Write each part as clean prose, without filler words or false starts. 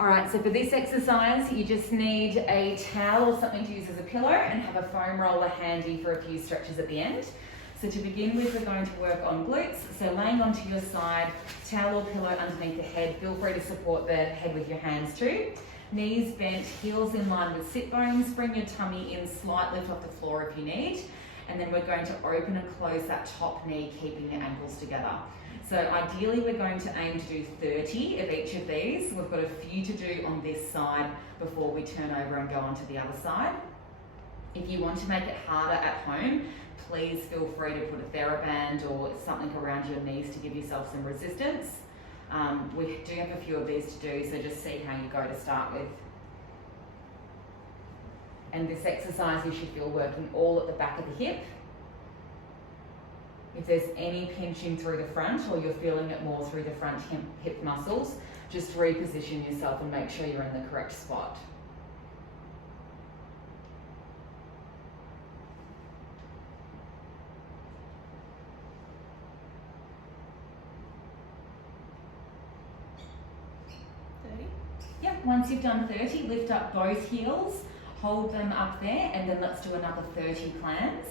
All right, so for this exercise, you just need a towel or something to use as a pillow and have a foam roller handy for a few stretches at the end. So to begin with, we're going to work on glutes. So laying onto your side, towel or pillow underneath the head. Feel free to support the head with your hands too. Knees bent, heels in line with sit bones. Bring your tummy in, slight lift off the floor if you need. And then we're going to open and close that top knee, keeping the ankles together. So ideally we're going to aim to do 30 of each of these. We've got a few to do on this side before we turn over and go on to the other side. If you want to make it harder at home, please feel free to put a TheraBand or something around your knees to give yourself some resistance. We do have a few of these to do, so just see how you go to start with. And this exercise you should feel working all at the back of the hip. If there's any pinching through the front or you're feeling it more through the front hip muscles, just reposition yourself and make sure you're in the correct spot. Yep, once you've done 30, lift up both heels, hold them up there, and then let's do another 30 plans.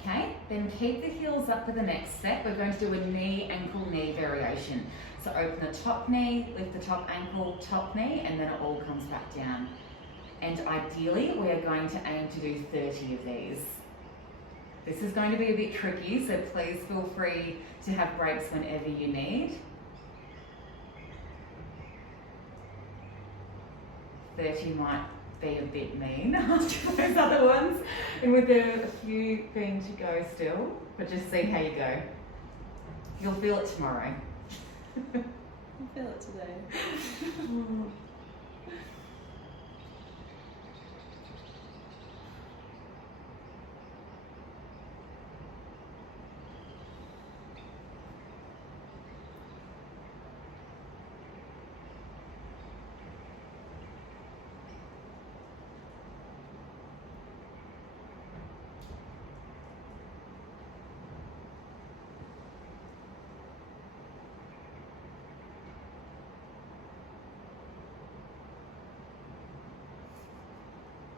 Okay, then keep the heels up for the next set. We're going to do a knee, ankle, knee variation. So open the top knee, lift the top ankle, top knee, and then it all comes back down. And ideally, we are going to aim to do 30 of these. This is going to be a bit tricky, so please feel free to have breaks whenever you need. 30 might be a bit mean after those other ones, and with a few being to go still, but just see how you go. You'll feel it tomorrow. I feel it today.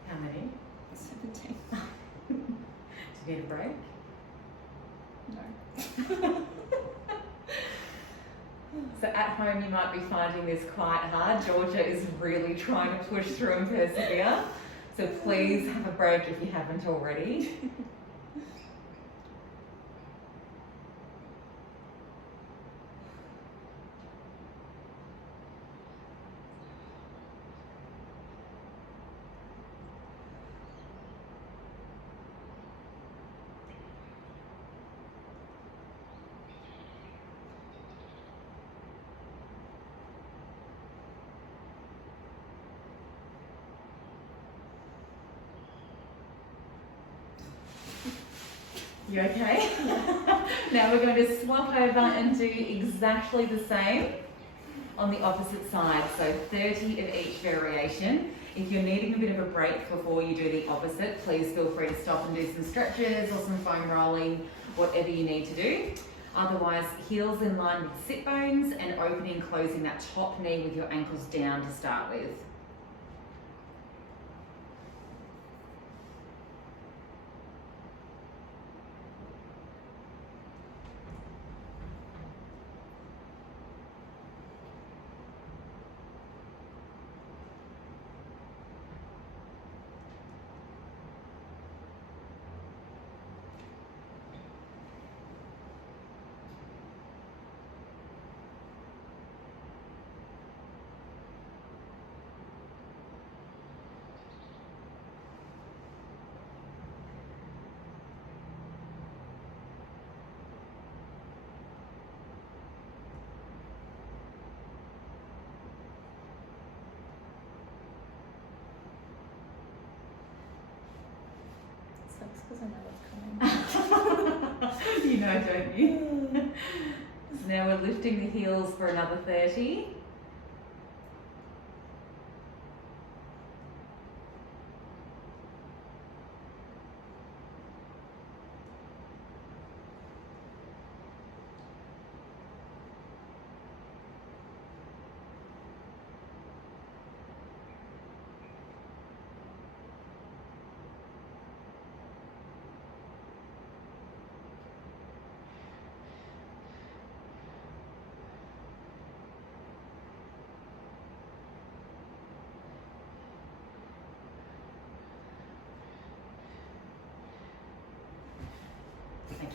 How many? 17. Do you need a break? No. So at home you might be finding this quite hard. Georgia is really trying to push through and persevere. So please have a break if you haven't already. You okay? Yeah. Now we're going to swap over and do exactly the same on the opposite side. So 30 of each variation. If you're needing a bit of a break before you do the opposite, please feel free to stop and do some stretches or some foam rolling, whatever you need to do. Otherwise, heels in line with sit bones and opening and closing that top knee with your ankles down to start with. It's because I know what's coming. You know, don't you? So now we're lifting the heels for another 30.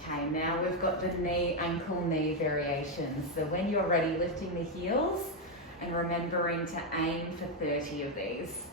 Okay, now we've got the ankle knee variations. So when you're ready, lifting the heels and remembering to aim for 30 of these.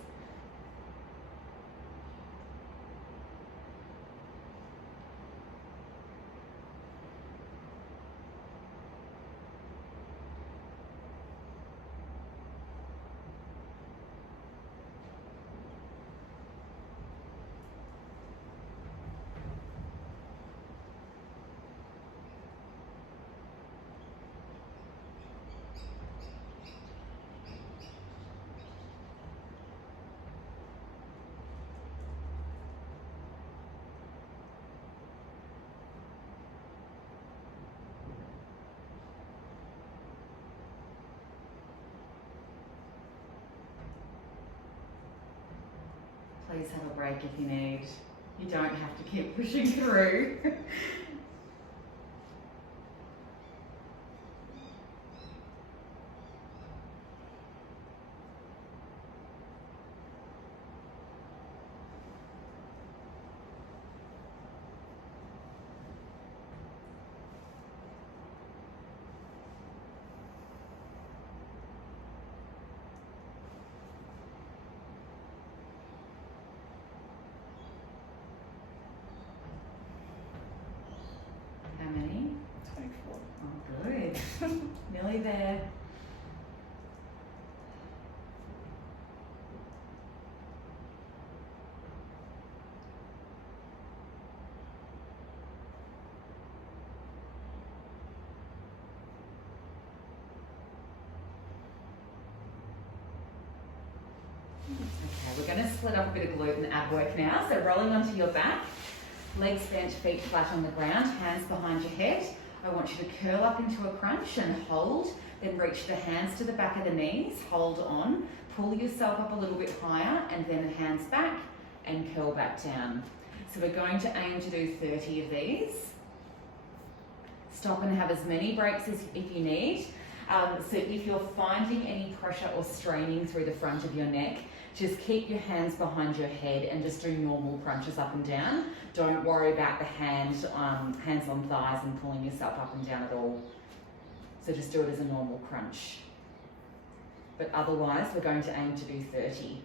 Please have a break if you need. You don't have to keep pushing through. How many? 24. Oh, good. Nearly there. Okay, we're going to split up a bit of glute and ab work now. So rolling onto your back, legs bent, feet flat on the ground, hands behind your head. I want you to curl up into a crunch and hold, then reach the hands to the back of the knees, hold on, pull yourself up a little bit higher, and then hands back and curl back down. So we're going to aim to do 30 of these. Stop and have as many breaks as if you need. So if you're finding any pressure or straining through the front of your neck, just keep your hands behind your head and just do normal crunches up and down. Don't worry about the hands on thighs and pulling yourself up and down at all. So just do it as a normal crunch. But otherwise, we're going to aim to do 30.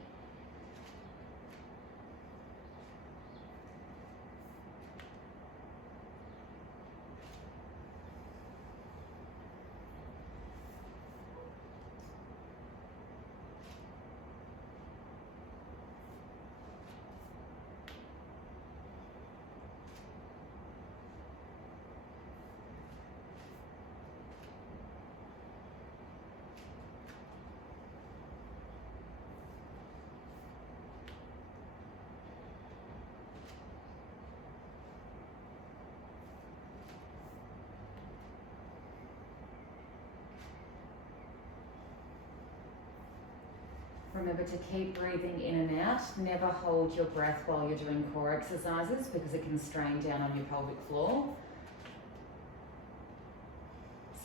Remember to keep breathing in and out. Never hold your breath while you're doing core exercises because it can strain down on your pelvic floor.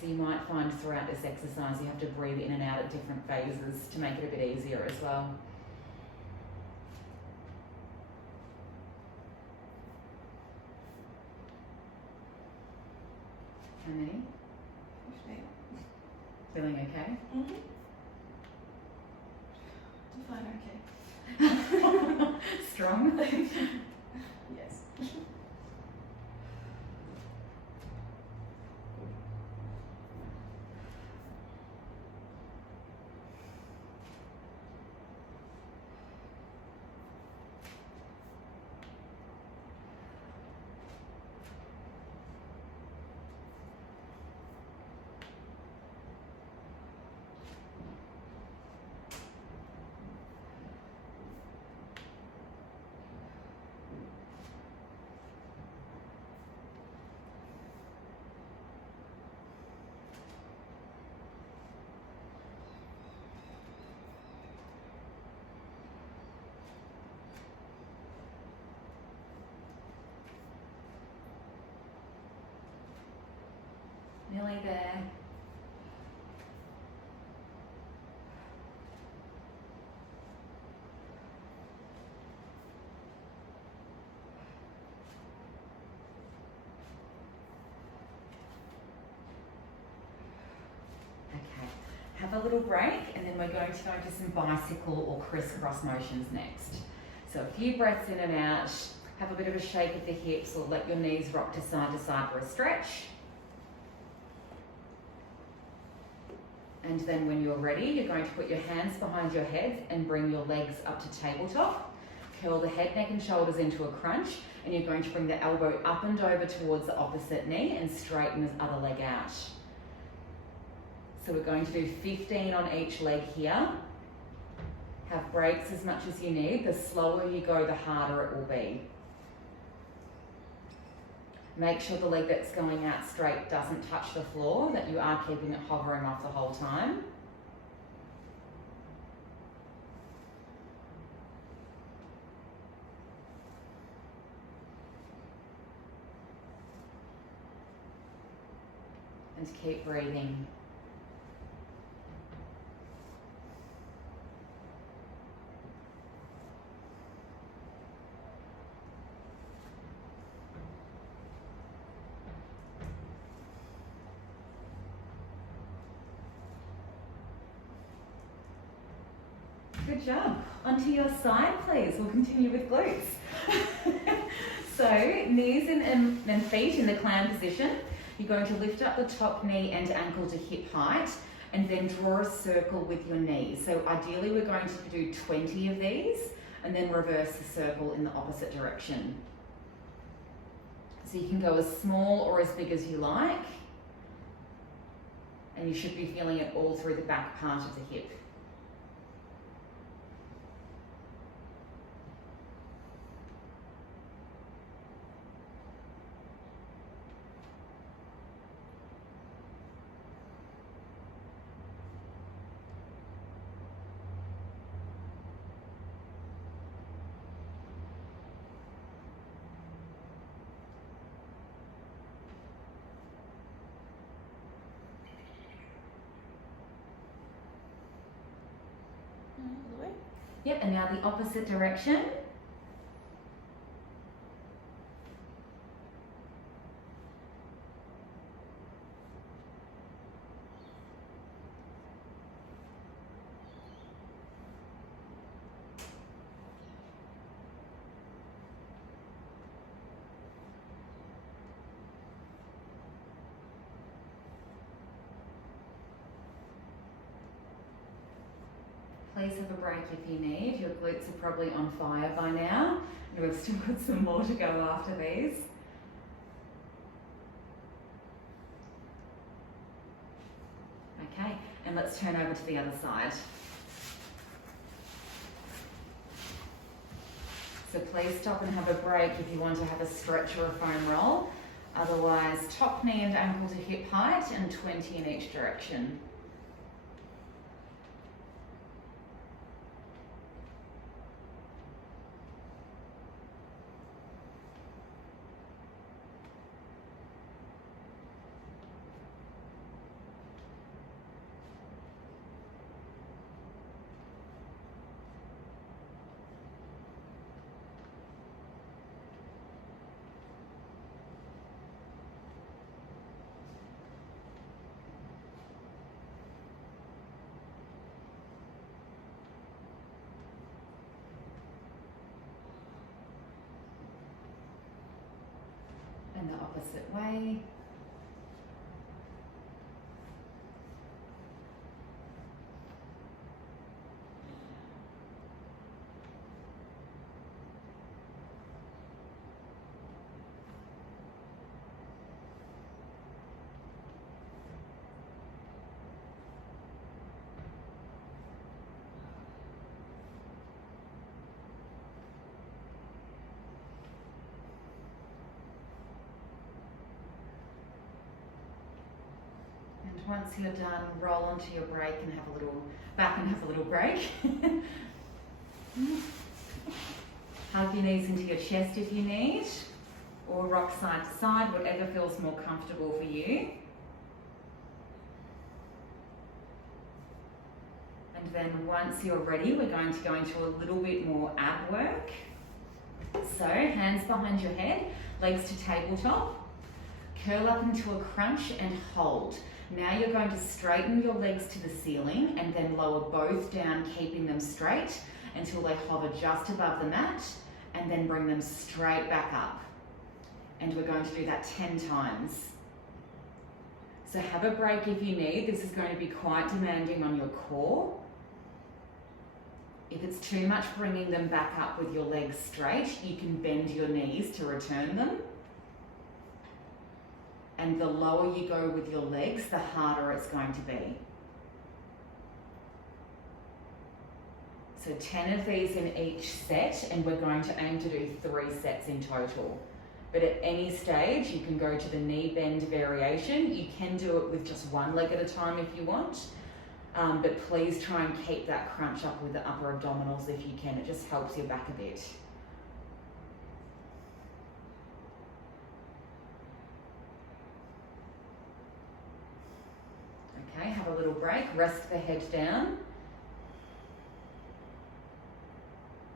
So you might find throughout this exercise you have to breathe in and out at different phases to make it a bit easier as well. How many? 15. Feeling okay? Mm-hmm. Fine, okay. Strong? Yes. Nearly there. Okay, have a little break and then we're going to go into some bicycle or crisscross motions next. So a few breaths in and out, have a bit of a shake of the hips or let your knees rock to side for a stretch. And then when you're ready, you're going to put your hands behind your head and bring your legs up to tabletop. Curl the head, neck and shoulders into a crunch and you're going to bring the elbow up and over towards the opposite knee and straighten the other leg out. So we're going to do 15 on each leg here. Have breaks as much as you need. The slower you go, the harder it will be. Make sure the leg that's going out straight doesn't touch the floor, that you are keeping it hovering off the whole time. And keep breathing. Good job. Onto your side, please. We'll continue with glutes. So, knees and feet in the clown position. You're going to lift up the top knee and ankle to hip height and then draw a circle with your knees. So ideally we're going to do 20 of these and then reverse the circle in the opposite direction. So you can go as small or as big as you like. And you should be feeling it all through the back part of the hip. All the way. Yep, and now the opposite direction. Please have a break if you need. Your glutes are probably on fire by now. And we've still got some more to go after these. Okay, and let's turn over to the other side. So please stop and have a break if you want to have a stretch or a foam roll. Otherwise, top knee and ankle to hip height and 20 in each direction. And the opposite way. Once you're done, roll onto your break and have a little back and have a little break. Hug your knees into your chest if you need, or rock side to side, whatever feels more comfortable for you. And then once you're ready, we're going to go into a little bit more ab work. So hands behind your head, legs to tabletop, curl up into a crunch and hold. Now you're going to straighten your legs to the ceiling and then lower both down, keeping them straight until they hover just above the mat, and then bring them straight back up. And we're going to do that 10 times. So have a break if you need. This is going to be quite demanding on your core. If it's too much bringing them back up with your legs straight, you can bend your knees to return them. And the lower you go with your legs, the harder it's going to be. So 10 of these in each set, and we're going to aim to do 3 sets in total. But at any stage, you can go to the knee bend variation. You can do it with just one leg at a time if you want. But please try and keep that crunch up with the upper abdominals if you can. It just helps your back a bit. Okay, have a little break. Rest the head down.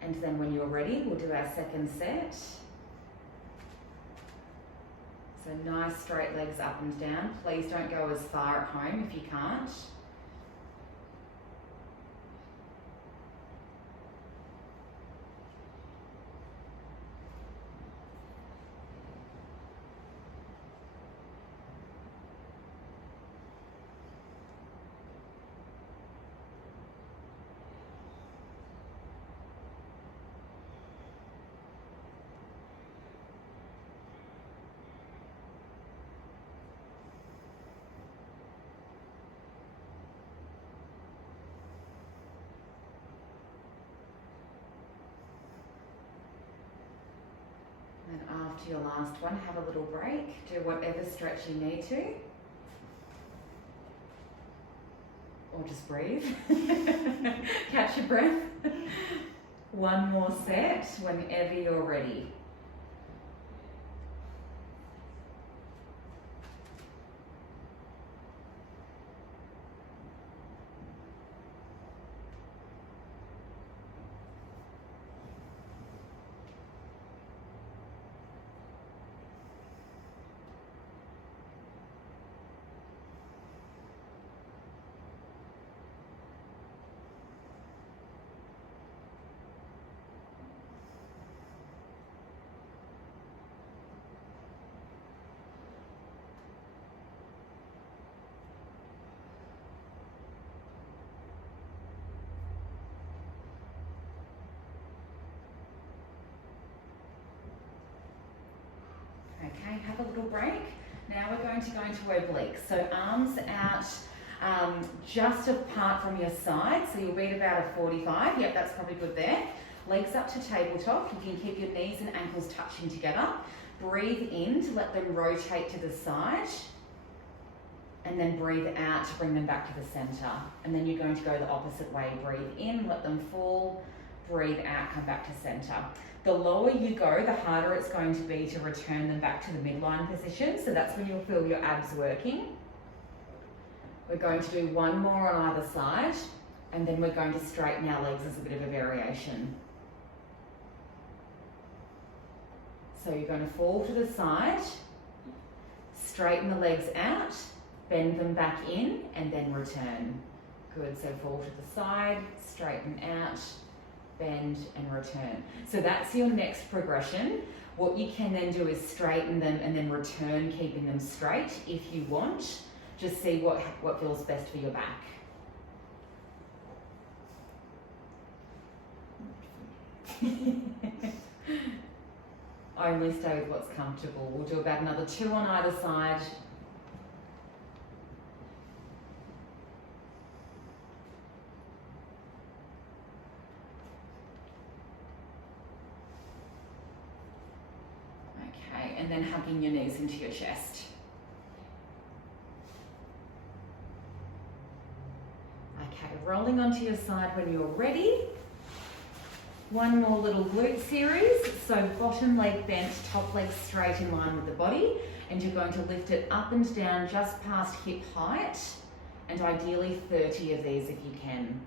And then when you're ready, we'll do our second set. So nice straight legs up and down. Please don't go as far at home if you can't. And after your last one, have a little break. Do whatever stretch you need to. Or just breathe. Catch your breath. One more set whenever you're ready. Okay, have a little break. Now we're going to go into obliques. So arms out just apart from your side. So you'll be at about a 45. Yep, that's probably good there. Legs up to tabletop. You can keep your knees and ankles touching together. Breathe in to let them rotate to the side. And then breathe out to bring them back to the center. And then you're going to go the opposite way. Breathe in, let them fall. Breathe out, come back to center. The lower you go, the harder it's going to be to return them back to the midline position. So that's when you'll feel your abs working. We're going to do one more on either side, and then we're going to straighten our legs as a bit of a variation. So you're going to fall to the side, straighten the legs out, bend them back in, and then return. Good, so fall to the side, straighten out, bend and return. So that's your next progression. What you can then do is straighten them and then return, keeping them straight if you want. Just see what feels best for your back. Only stay with what's comfortable. We'll do about another 2 on either side. And then hugging your knees into your chest. Okay, rolling onto your side when you're ready. One more little glute series. So bottom leg bent, top leg straight in line with the body. And you're going to lift it up and down just past hip height. And ideally 30 of these if you can.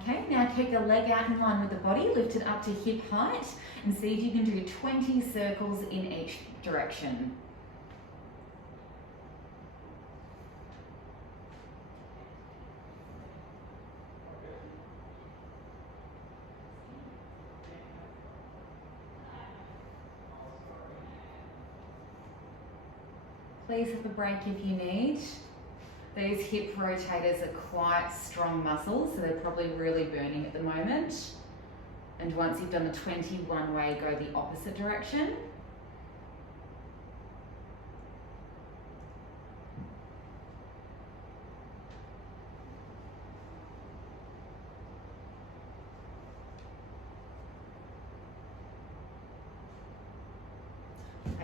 Okay, now keep the leg out in line with the body, lift it up to hip height, and see if you can do 20 circles in each direction. Please have a break if you need. Those hip rotators are quite strong muscles, so they're probably really burning at the moment. And once you've done the 20 one way, go the opposite direction.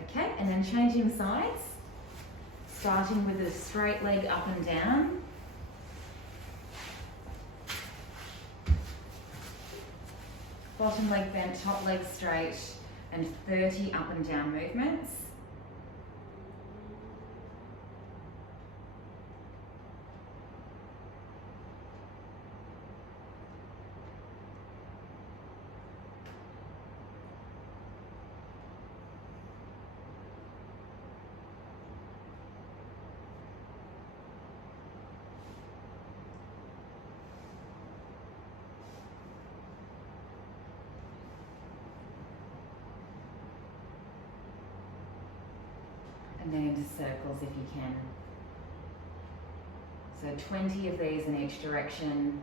Okay, and then changing sides. Starting with a straight leg up and down. Bottom leg bent, top leg straight, and 30 up and down movements. And then into circles if you can. So 20 of these in each direction.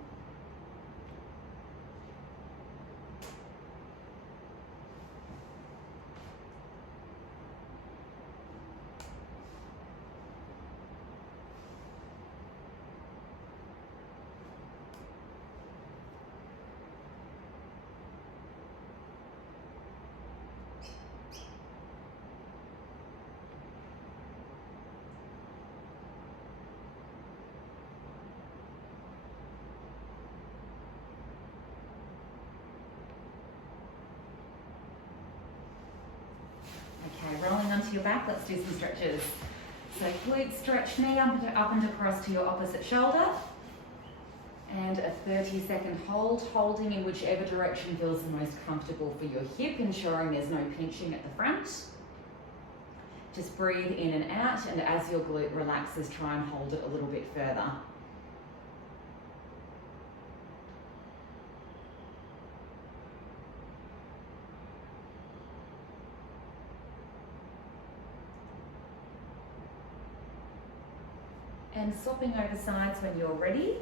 Okay, rolling onto your back, let's do some stretches. So glute stretch, knee up and across to your opposite shoulder. And a 30-second hold, holding in whichever direction feels the most comfortable for your hip, ensuring there's no pinching at the front. Just breathe in and out, and as your glute relaxes, try and hold it a little bit further. And swapping over sides when you're ready.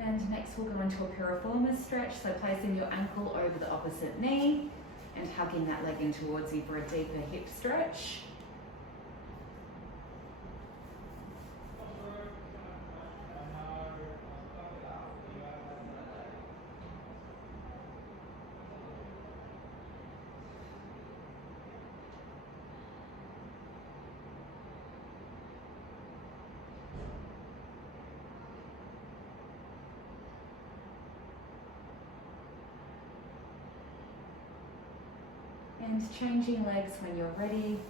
And next we'll go into a Piriformis Stretch, so placing your ankle over the opposite knee and hugging that leg in towards you for a deeper hip stretch. And changing legs when you're ready.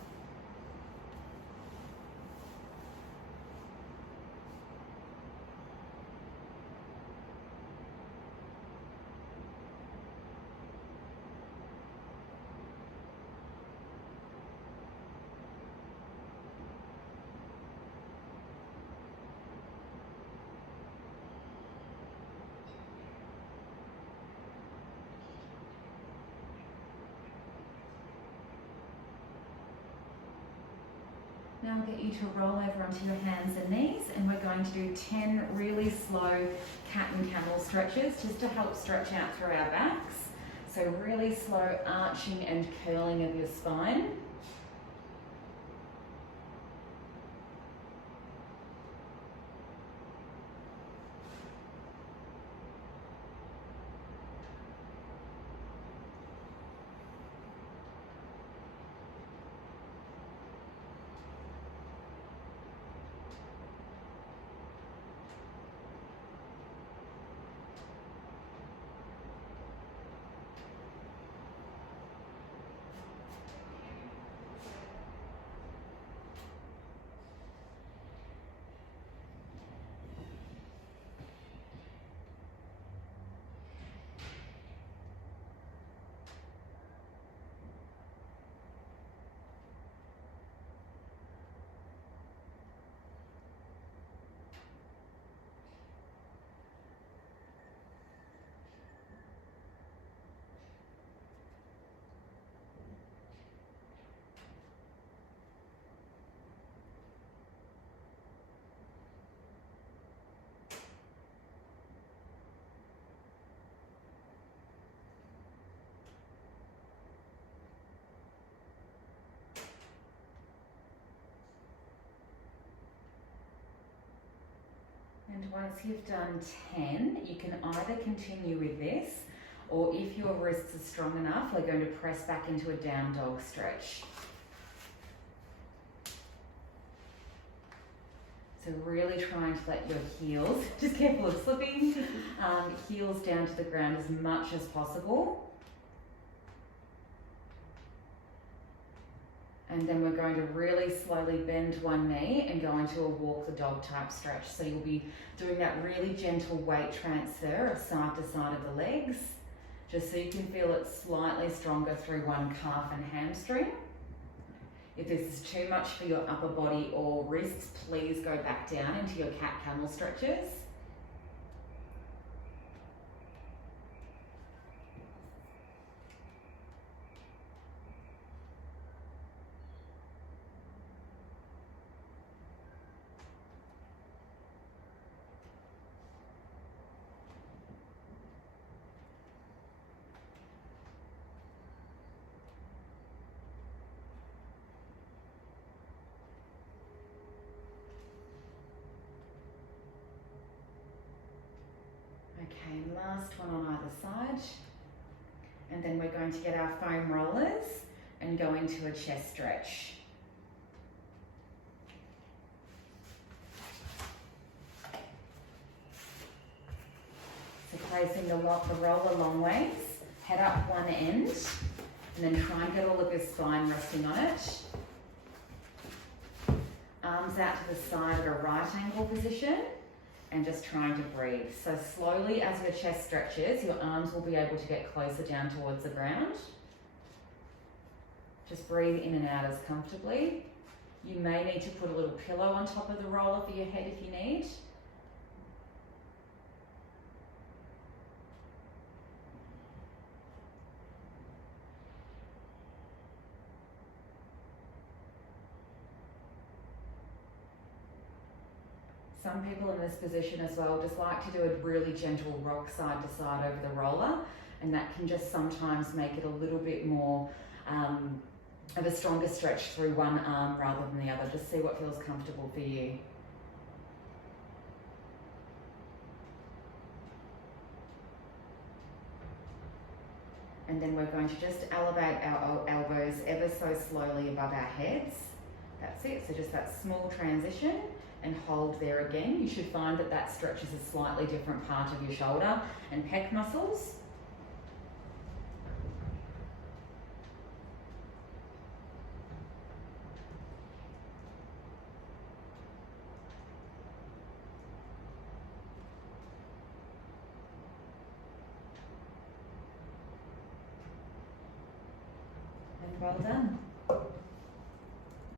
Now I'll get you to roll over onto your hands and knees, and we're going to do 10 really slow cat and camel stretches just to help stretch out through our backs. So really slow arching and curling of your spine. And once you've done 10, you can either continue with this, or if your wrists are strong enough, we're going to press back into a down dog stretch. So really trying to let your heels, just careful of slipping, heels down to the ground as much as possible. And then we're going to really slowly bend one knee and go into a walk the dog type stretch. So you'll be doing that really gentle weight transfer of side to side of the legs, just so you can feel it slightly stronger through one calf and hamstring. If this is too much for your upper body or wrists, please go back down into your cat camel stretches. Okay, last one on either side. And then we're going to get our foam rollers and go into a chest stretch. So placing the roller long ways, head up one end, and then try and get all of your spine resting on it. Arms out to the side at a right angle position. And just trying to breathe. So slowly as your chest stretches, your arms will be able to get closer down towards the ground. Just breathe in and out as comfortably. You may need to put a little pillow on top of the roller for your head if you need. Some people in this position as well just like to do a really gentle rock side to side over the roller, and that can just sometimes make it a little bit more of a stronger stretch through one arm rather than the other. Just see what feels comfortable for you. And then we're going to just elevate our elbows ever so slowly above our heads. That's it, so just that small transition. And hold there again. You should find that that stretches a slightly different part of your shoulder and pec muscles. And well done.